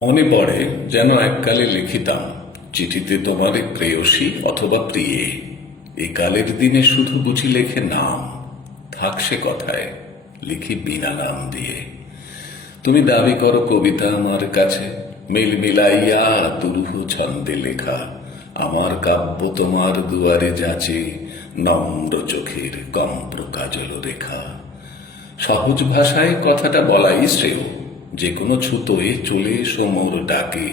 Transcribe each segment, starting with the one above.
মনে পড়ে যেন এককালে লিখিতাম চিঠিতে তোমার প্রেয়সী অথবা প্রিয়ে। এ কালের দিনে শুধু বুঝি লেখে নাম, থাকছে কথায় লিখি বিনা নাম দিয়ে। তুমি দাবি করো কবিতা আমার কাছে, মিল মিলাইয়া দুরূহ ছন্দে লেখা। আমার কাব্য তোমার দুয়ারে যাচে, নম্র চোখের কম্প্র কাজল রেখা। সহজ ভাষায় কথাটা বলাই শ্রেয়, যে কোনো ছুতোয় চলে এসো মোর ডাকে।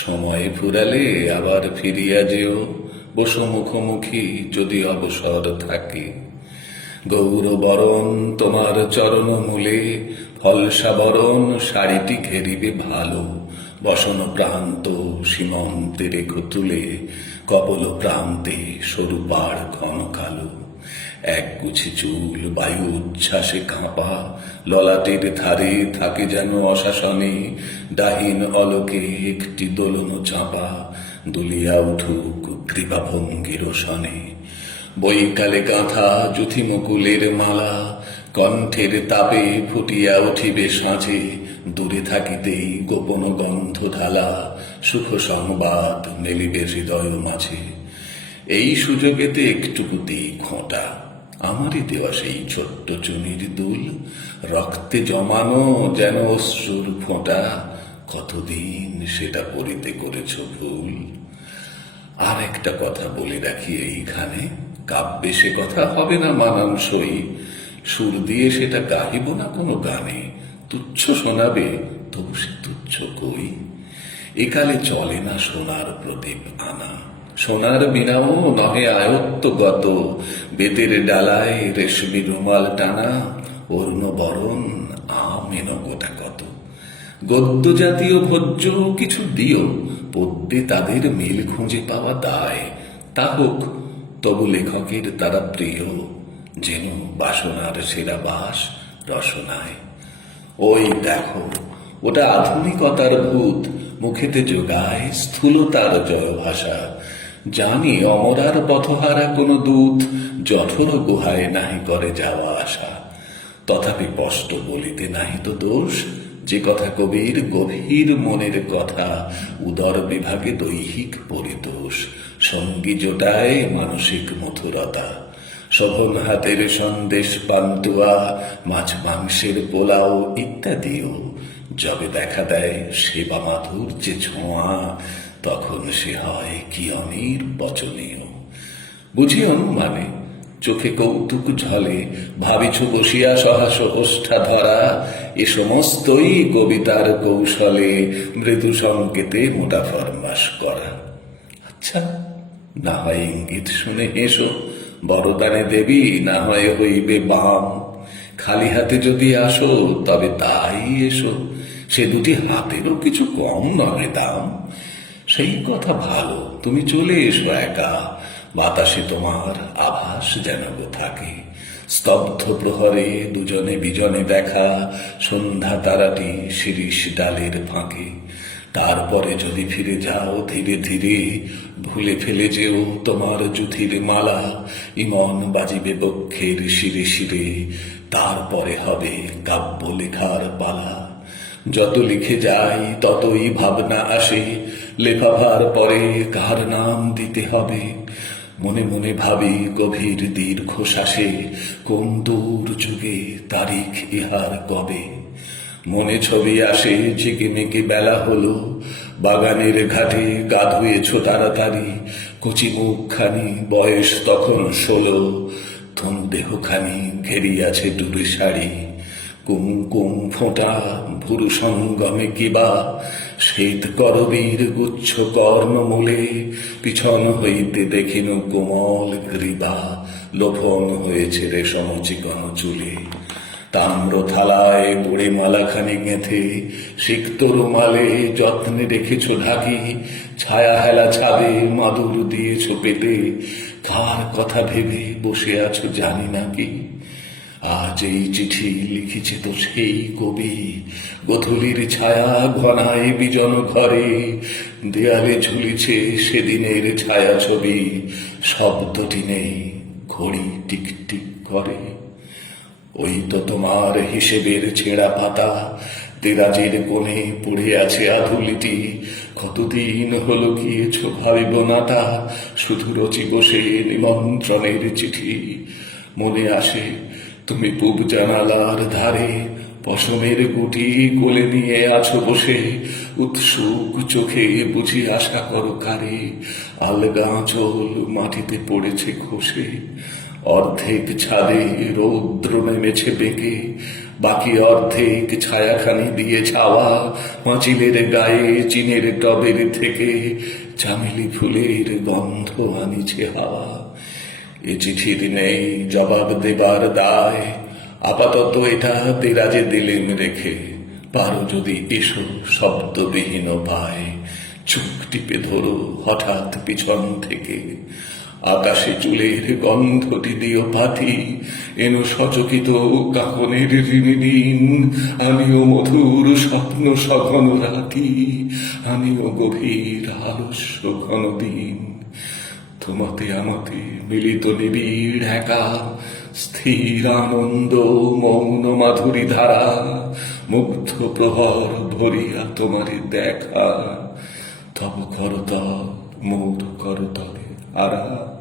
সময় ফুরালে আবার ফিরিয়া যেও, বসো মুখোমুখি যদি অবসর থাকে। গৌরবরণ তোমার চরণ মূলে, ফলসা বরণ শাড়িটি ঘেরিবে ভালো। বসন প্রান্ত সীমন্তে রেখো তুলে, কপল প্রান্তে সরু পাড় ঘন কালো। এক গুছি চুল বায়ু উচ্ছ্বাসে কাঁপা, ললাটের ধারে থাকে যেন অশাসনে। ডাহিন অলোকে একটি দোলন চাপা, দুলিয়া উঠুক গ্রীবা ভঙ্গির সনে। বৈকালে গাঁথা যুথি মুকুলের মালা, কণ্ঠের তাপে ফুটিয়া উঠিবে সাঁঝে। দূরে থাকিতেই গোপন গন্ধ ঢালা, সুখ সংবাদ মেলিবে হৃদয় মাঝে। এই সুযোগেতে একটুকুতেই খোঁটা, আমারই দেওয়া সেই ছোট্ট চুনির দুল। রক্তে জমানো যেন অশ্রুর ফোঁটা, কতদিন সেটা পড়িতে করেছ ভুল। আর একটা কথা বলে রাখি এইখানে, কাব্যে সে কথা হবে না মানানসই। সুর দিয়ে সেটা গাহিব না কোনো গানে, তুচ্ছ শোনাবে তবু সে তুচ্ছ কই। একালে চলে না সোনার প্রদীপ আনা, সোনার বিনাও নহে আয়ত্তগত। বেতের ডালায় রেশমি রুমাল টানা, অর্ণ বরণ আমেন গোটা কত। গদ্য জাতীয় ভোজ্য কিছু দিও, পদ্যে তাদের মিল খুঁজে পাওয়া দায়। তা হোক তবু লেখকের তারা প্রিয়, যেন বাসনার সেরা বাস রসনায়। ওই দেখো, ওটা আধুনিকতার ভূত, মুখেতে যোগায় স্থূলতার জয় ভাষা। জানি অমরার পথহারা কোন দূত, জঠর গুহায় নাহি করে যাওয়া আসা। তথাপি স্পষ্ট বলিতে নাহি তো দোষ, যে কথা কবির গভীর মনের কথা। উদর বিভাগে দৈহিক পরিতোষ, সঙ্গী জোটায় মানসিক মথুরতা। শোভন হাতের সন্দেশ পান্তুয়া, মাছ মাংসের পোলাও ইত্যাদিও। যবে দেখা দেয় সেবা মাধুর্যে ছোঁয়া, তখন সে হয় কি অনির্বচনীয়। বুঝি অনুমানে চোখে কৌতুক ঝলে, ভাবিছ বসিয়া সহাস ওষ্ঠা ধরা। এ সমস্তই কবিতার কৌশলে, মৃদু সংকেতে মোটা ফরমাস করা। আচ্ছা, না হয় ইঙ্গিত শুনে হেসো, বরদানে দেবী না হয় হইবে বাম। খালি হাতে যদি আসো তবে তাই এসো, সে দুটি হাতেরও কিছু কম নয় দাম। সেই কথা ভালো, তুমি চলে এসো একা, বাতাসে তোমার আভাস যেন থাকে। স্তব্ধ প্রহরে দুজনে বিজনে দেখা, সন্ধ্যা তারাটি শিরিষ ডালের ফাঁকে। তারপরে যদি ফিরে যাও ধীরে ধীরে, ভুলে ফেলে যেও তোমার যুথির মালা। ইমন বাজিবে বক্ষের শিরে শিরে, তারপরে হবে কাব্য লেখার পালা। যত লিখে যাই ততই ভাবনা আসে, লেফাফার পরে কার নাম দিতে হবে। মনে মনে ভাবি গভীর দীর্ঘশ্বাসে, কোন দূর যুগে তারিখ ইহার কবে। মনে ছবি আসে ঝিকিমিকি বেলা হলো, বাগানের ঘাটে গা ধুয়েছ তাড়াতাড়ি। কচি মুখখানি বয়স তখন 16, তনু দেহখানি ঘেরিয়াছে ডুবে শাড়ি। কুমকুম ফোঁটা ভুরু সঙ্গমে কিবা, শ্বেত করবীর গুচ্ছ কর্ণমূলে। পিছন হইতে দেখিনু কোমল গ্রীবা, লোভন হয়েছে রেশম চিকন চুলে। তাম্র থালায় বুড়ি মালাখানি গেঁথে, সিক্ত রুমালে যত্নে রেখেছ ঢাকি। ছায়া হেলা ছাদে মাদুর দিয়েছ পেতে, কার কথা ভেবে বসে আছো জানি নাকি। আজ এই চিঠি লিখিছে তো সেই কবি, গোধূলির ছায়া ঘনায় বিজন ঘরে। দেয়ালে ঝুলিছে সেদিনের ছায়া ছবি, শব্দটি নেই, ঘড়ি টিকটিক করে। ওই তো তোমার হিসেবের ছেঁড়া পাতা, দেরাজের কোণে পড়ে আছে আধুলিটি, কতদিন হলো গিয়েছ ভাবিব নাটা, শুধু রচি বসে নিমন্ত্রণের চিঠি। মনে আসে তুমি পূব জানালার ধারে, পশমের গুটি কোলে নিয়ে আছো বসে, উৎসুক চোখে বুঝি আশা করো কারে, আলগা আঁচল মাটিতে পড়েছে খসে। অর্ধেক ছাদে রৌদ্র নেমেছে বেঁকে, বাকি অর্ধেক ছায়াখানি দিয়ে ছাওয়া, পাঁচিলের গায়ে চিনের টবের থেকে চামেলি ফুলের গন্ধ আনিছে হাওয়া। এ চিঠির নেই জবাব দেবার দায়, আপাতত এটা দেরাজে দিলেম রেখে, পারো যদি এসো শব্দবিহীন পায়, চোখ টিপে ধরো হঠাৎ পিছন থেকে। আকাশে চুলের গন্ধটি দিও পাতি, এনো সচকিত কাকনের ঋণদিন, আমিও মধুর স্বপ্ন সঘন রাতি, আমিও গভীর আলস্য ঘন দিন। তোমাতে আমাতে মিলিত নিবিড় একা, স্থির আনন্দ মৌন মাধুরী ধারা, মুগ্ধ প্রহর ভরিয়া তোমারে দেখা, তব করতল মোর করতলে আরা।